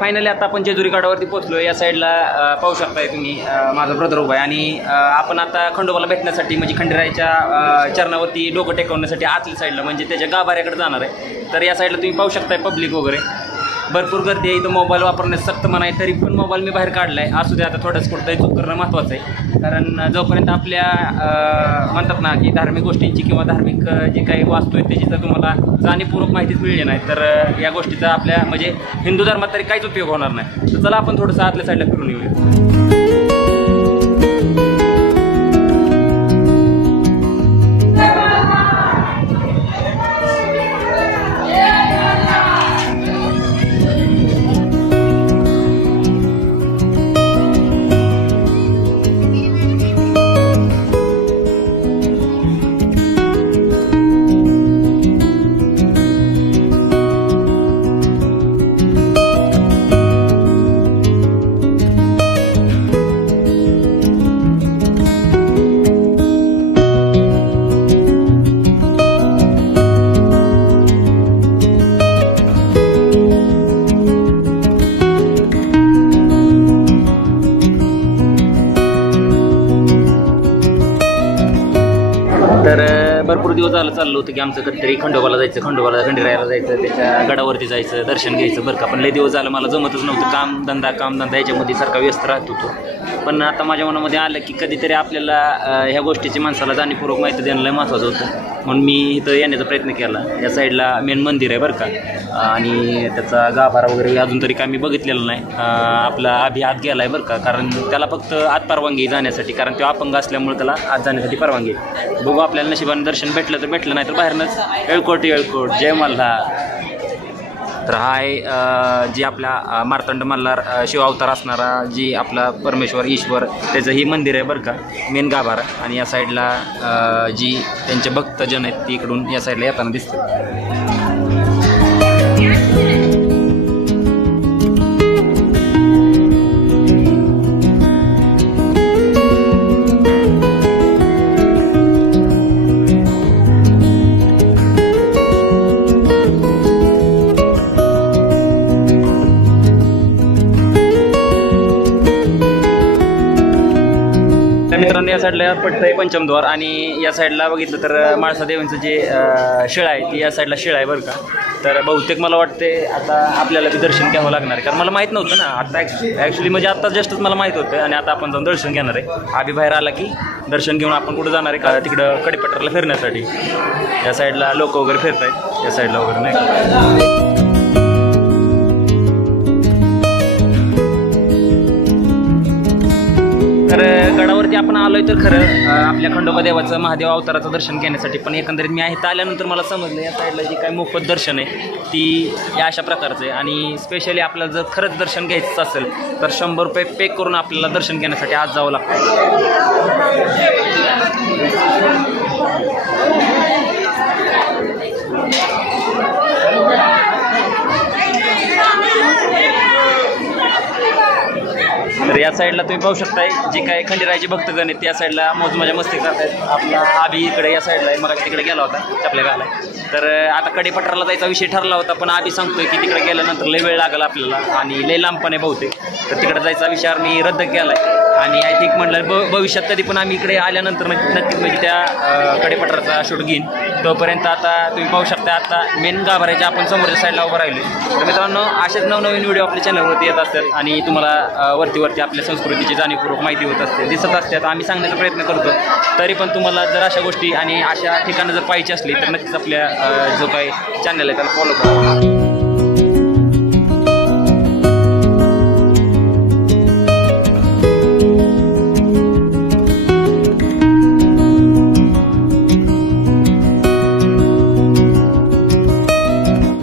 Finally आता आपण जेजुरी गडावरती पोहोचलो. या साईडला पाहू शकताय तुम्ही माझा ब्रदर उभा आहे आणि आपण आता खंडोबाला भेटण्यासाठी म्हणजे खंडेरायाच्या चरणावरती डोकं टेकवण्यासाठी आतल्या साईडला म्हणजे त्याच्या गाभाऱ्याकडे जाणार आहे. तर या साईडला तुम्ही पाहू शकताय पब्लिक वगैरे भरपूर गर्दी आहे. इथं मोबाईल वापरण्यास सक्त मनाई, तरी पण मोबाईल मी बाहेर काढला आहे. असू दे, आता थोडंच कुठंतरी चूक करणं महत्त्वाचं आहे. कारण जोपर्यंत आपल्या म्हणतात ना की धार्मिक गोष्टींची किंवा धार्मिक जी काही वास्तू आहे त्याची जर तुम्हाला जाणीवपूर्वक माहितीच मिळली नाही तर या गोष्टीचा आपल्या म्हणजे हिंदू धर्मात तरी काहीच उपयोग होणार नाही. तर चला आपण थोडंसं आतल्या साईडला फिरून येऊया. तर भरपूर दिवस झालं चाललं होतं की आमचं कधीतरी खंडोबाला जायचं, खंडेरायाला जायचं, त्याच्या गडावरती जायचं, दर्शन घ्यायचं बरं का. पण लय दिवस झालं मला जमतच नव्हतं. कामधंदा याच्यामध्ये सारखा व्यस्त राहत होतो. पण आता माझ्या मनामध्ये आलं की कधीतरी आपल्याला ह्या गोष्टीची माणसाला जाणीवपूर्वक माहिती देणं लय महत्त्वाचं होतं. म्हणून मी इथं येण्याचा प्रयत्न केला. या साईडला मेन मंदिर आहे बरं का आणि त्याचा गाभारा वगैरे अजून तरी काय मी बघितलेलं नाही. आपला आभी आत गेला आहे बरं का, कारण त्याला फक्त आत परवानगी जाण्यासाठी, कारण तो अपंग असल्यामुळे त्याला आत जाण्यासाठी परवानगी. बघू आपल्याला नशिबाने दर्शन भेटलं तर भेटलं, नाही तर बाहेरनंच येळकोट जय मल्हार. तर हा आहे जी आपला मार्तंड मल्हार शिव अवतार असणारा जी आपला परमेश्वर ईश्वर त्याचं ही मंदिर आहे बरं का, मेन गाभारा. आणि या साईडला जी त्यांचे भक्तजन आहेत ती इकडून या साईडला येताना दिसतात. मित्रांनो या साईडला पडतंय पंचमद्वार आणि या साईडला बघितलं तर माळसादेवांचं जे शिळा आहे ती या साईडला शिळा आहे बरं का. तर बहुतेक मला वाटते आता आपल्याला बी दर्शन घ्यावं लागणार आहे, कारण मला माहीत नव्हतं ना. आता ॲक्च्युली म्हणजे आता जस्टच मला माहीत होतं आणि आता आपण जाऊन दर्शन घेणार आहे. आधी बाहेर आला की दर्शन घेऊन आपण कुठं जाणार आहे का तिकडं कडेपठारला फिरण्यासाठी. या साईडला लोक वगैरे फिरत आहेत, या साईडला वगैरे नाही. तर गडावरती आपण आलोय तर खरं आपल्या खंडोबा देवाचं महादेव अवताराचं दर्शन घेण्यासाठी, पण एकंदरीत मी इथं आल्यानंतर मला समजलं या साईडला जी काही मोफत दर्शन आहे ती या अशा प्रकारचं आहे. आणि स्पेशली आपल्याला जर खरंच दर्शन घ्यायचं असेल तर 100 रुपये पे करून आपल्याला दर्शन घेण्यासाठी आज जावं लागतं. तर या साईडला तुम्ही पाहू शकताय जे काय खंडेरायाचे भक्तगण आहेत त्या साईडला मौज मस्ती करतायत. आपला आभी इकडे या साईडला आहे, मग तिकडे गेला होता चपल्या घाला. तर आता कडेपठारला जायचा विषय ठरला होता, पण आभी सांगतोय की तिकडे गेल्यानंतर लय वेळ लागला आपल्याला आणि लय लांबपणे बहुतेक, तर तिकडे जायचा विचार मी रद्द केला आहे. आणि आय थिंक म्हटलं भविष्यात कधी पण आम्ही इकडे आल्यानंतर नक्कीच म्हणजे त्या कडेपठारचा शूट घेईन. तोपर्यंत आता तुम्ही पाहू शकता आता मेन गाभाऱ्याच्या आपण समोरच्या साईडला उभं राहिलो. तर मित्रांनो असेच नवनवीन व्हिडिओ आपल्या चॅनलवरती येत असतात आणि तुम्हाला वरती आपल्या संस्कृतीची जाणीवपूर्वक माहिती होत असते, दिसत असतात. आम्ही सांगण्याचा प्रयत्न करतो. तरी पण तुम्हाला जर अशा गोष्टी आणि अशा ठिकाणं जर पाहिजे असली तर नक्कीच आपल्या जो काही चॅनल आहे त्याला फॉलो करा.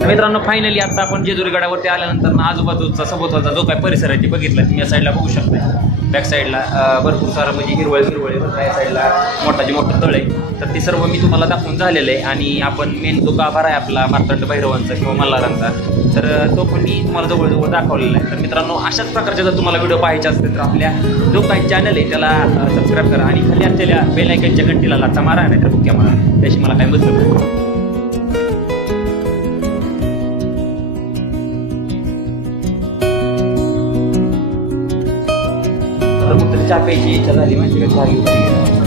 मित्रांनो फायनली आता आपण जेजुरी गडावरती आल्यानंतर आजूबाजूचा सभोवतालचा जो काही परिसर आहे ते बघितला. तुम्ही या साईडला बघू शकता, बॅक साईडला भरपूर सारं म्हणजे हिरवळ या साईडला मोठं तळ आहे. तर ते सर्व मी तुम्हाला दाखवून झालेलं आहे. आणि आपण मेन जो गाभारा आहे आपला मार्तंड भैरवांचा किंवा मल्हारांचा, तर तो पण मी तुम्हाला जवळजवळ दाखवलेला आहे. तर मित्रांनो अशाच प्रकारचे जर तुम्हाला व्हिडिओ पाहायचे असतील तर आपल्या जो काही चॅनल आहे त्याला सबस्क्राईब करा आणि खाली असलेल्या बेल आयकॉनच्या घंटीला लाथा मारा, नाही तर बुक्या मारा, त्याशी मला काही मतलब नाही. चहा प्यायची इच्छा झाली माहिती का चहा घेऊन